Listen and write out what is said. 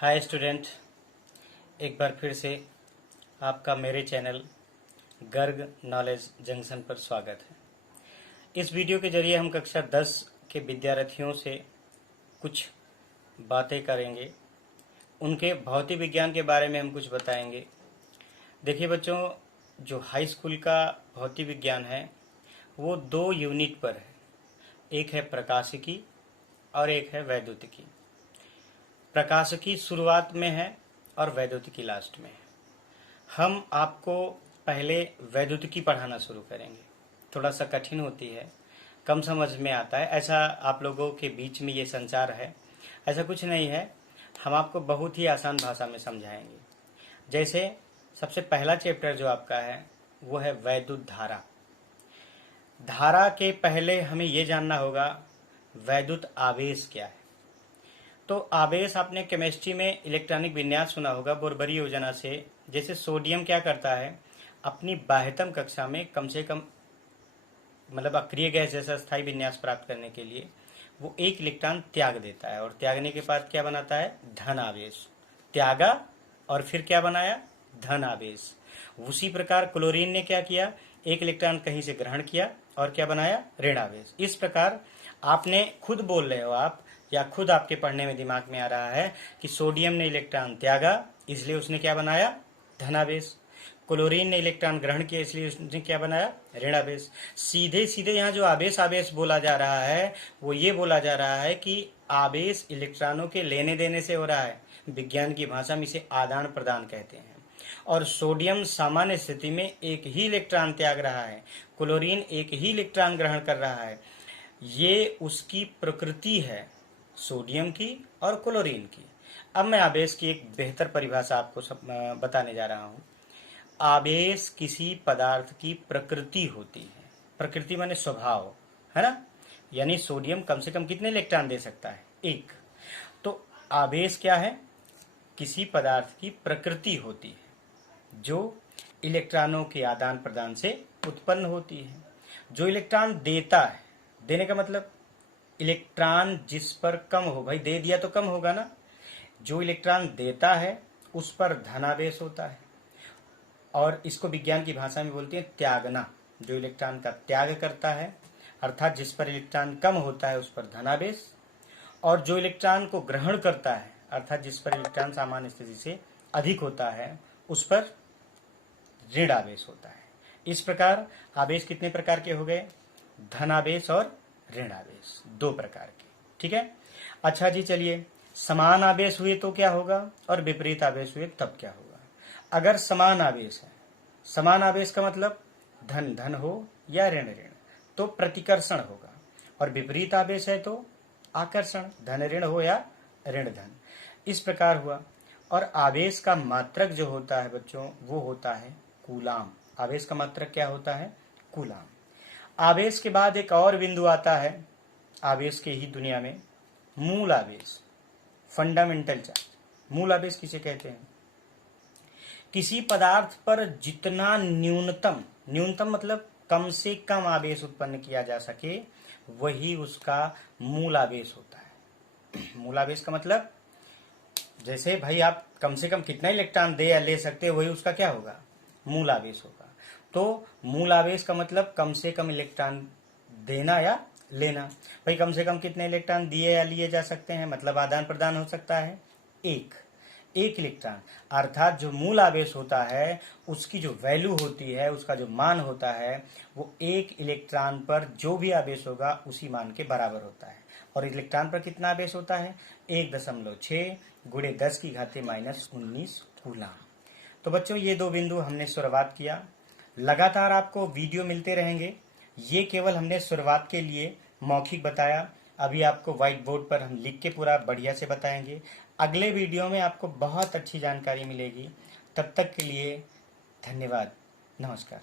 Hi student, एक बार फिर से आपका मेरे चैनल गर्ग नॉलेज जंक्शन पर स्वागत है। इस वीडियो के जरिए हम कक्षा 10 के विद्यार्थियों से कुछ बातें करेंगे। उनके भौतिक विज्ञान के बारे में हम कुछ बताएंगे। देखिए बच्चों, जो हाई स्कूल का भौतिक विज्ञान है वो 2 यूनिट पर है। एक है प्रकाशिकी और एक है वैद्युतिकी। प्रकाशिकी शुरुआत में है और वैद्युतिकी लास्ट में है। हम आपको पहले वैद्युतिकी पढ़ाना शुरू करेंगे। थोड़ा सा कठिन होती है, कम समझ में आता है, ऐसा आप लोगों के बीच में ये संचार है। ऐसा कुछ नहीं है, हम आपको बहुत ही आसान भाषा में समझाएंगे। जैसे सबसे पहला चैप्टर जो आपका है वो है वैद्युत धारा। धारा के पहले हमें ये जानना होगा वैद्युत आवेश क्या है। तो आवेश आपने केमिस्ट्री में इलेक्ट्रॉनिक विन्यास सुना होगा बोरबरी योजना से। जैसे सोडियम क्या करता है, अपनी बाह्यतम कक्षा में कम से कम मतलब अक्रिय गैस जैसा स्थायी विन्यास प्राप्त करने के लिए वो 1 इलेक्ट्रॉन त्याग देता है और त्यागने के बाद क्या बनाता है, धन आवेश। त्यागा और फिर क्या बनाया, धन आवेश। उसी प्रकार क्लोरीन ने क्या किया, 1 इलेक्ट्रॉन कहीं से ग्रहण किया और क्या बनाया, ऋण आवेश। इस प्रकार आपने खुद बोल रहे हो आप, या खुद आपके पढ़ने में दिमाग में आ रहा है कि सोडियम ने इलेक्ट्रॉन त्यागा इसलिए उसने क्या बनाया, धनावेश। क्लोरीन ने इलेक्ट्रॉन ग्रहण किया इसलिए उसने क्या बनाया, ऋणावेश। सीधे सीधे यहाँ जो आवेश आवेश बोला जा रहा है वो ये बोला जा रहा है कि आवेश इलेक्ट्रॉनों के लेने देने से हो रहा है। विज्ञान की भाषा में इसे आदान प्रदान कहते हैं। और सोडियम सामान्य स्थिति में 1 ही इलेक्ट्रॉन त्याग रहा है, क्लोरीन 1 ही इलेक्ट्रॉन ग्रहण कर रहा है। ये उसकी प्रकृति है, सोडियम की और क्लोरीन की। अब मैं आवेश की एक बेहतर परिभाषा आपको बताने जा रहा हूँ। आवेश किसी पदार्थ की प्रकृति होती है। प्रकृति माने स्वभाव, है ना। यानी सोडियम कम से कम कितने इलेक्ट्रॉन दे सकता है, 1। तो आवेश क्या है, किसी पदार्थ की प्रकृति होती है जो इलेक्ट्रॉनों के आदान प्रदान से उत्पन्न होती है। जो इलेक्ट्रॉन देता है, देने का मतलब इलेक्ट्रॉन जिस पर कम हो, भाई दे दिया तो कम होगा ना। जो इलेक्ट्रॉन देता है उस पर धनावेश होता है और इसको विज्ञान की भाषा में बोलते हैं त्यागना। जो इलेक्ट्रॉन का त्याग करता है अर्थात जिस पर इलेक्ट्रॉन कम होता है उस पर धनावेश, और जो इलेक्ट्रॉन को ग्रहण करता है अर्थात जिस पर इलेक्ट्रॉन सामान्य स्थिति से अधिक होता है उस पर ऋण आवेश होता है। इस प्रकार आवेश कितने प्रकार के हो गए, धनावेश और ऋण आवेश, 2 प्रकार के। ठीक है। अच्छा जी, चलिए समान आवेश हुए तो क्या होगा और विपरीत आवेश हुए तब क्या होगा। अगर समान आवेश है, समान आवेश का मतलब धन धन हो या ऋण ऋण, तो प्रतिकर्षण होगा। और विपरीत आवेश है तो आकर्षण, धन ऋण हो या ऋण धन। इस प्रकार हुआ। और आवेश का मात्रक जो होता है बच्चों वो होता है कूलाम। आवेश का मात्रक क्या होता है, कूलाम। आवेश के बाद एक और बिंदु आता है आवेश के ही दुनिया में, मूल आवेश, फंडामेंटल चार्ज। मूल आवेश किसे कहते हैं, किसी पदार्थ पर जितना न्यूनतम, न्यूनतम मतलब कम से कम आवेश उत्पन्न किया जा सके वही उसका मूल आवेश होता है। मूल आवेश का मतलब जैसे भाई आप कम से कम कितना इलेक्ट्रॉन दे या ले सकते हैं वही उसका क्या होगा, मूल आवेश होगा। तो मूल आवेश का मतलब कम से कम इलेक्ट्रॉन देना या लेना। भाई कम से कम कितने इलेक्ट्रॉन दिए या लिए जा सकते हैं, मतलब आदान प्रदान हो सकता है 1 इलेक्ट्रॉन। अर्थात जो मूल आवेश होता है उसकी जो वैल्यू होती है, उसका जो मान होता है वो 1 इलेक्ट्रॉन पर जो भी आवेश होगा उसी मान के बराबर होता है। और इलेक्ट्रॉन पर कितना आवेश होता है, 1.6 × 10⁻⁻19 कूलाम। तो बच्चों ये 2 बिंदु हमने शुरुआत किया। लगातार आपको वीडियो मिलते रहेंगे। ये केवल हमने शुरुआत के लिए मौखिक बताया, अभी आपको व्हाइट बोर्ड पर हम लिख के पूरा बढ़िया से बताएंगे। अगले वीडियो में आपको बहुत अच्छी जानकारी मिलेगी। तब तक के लिए धन्यवाद, नमस्कार।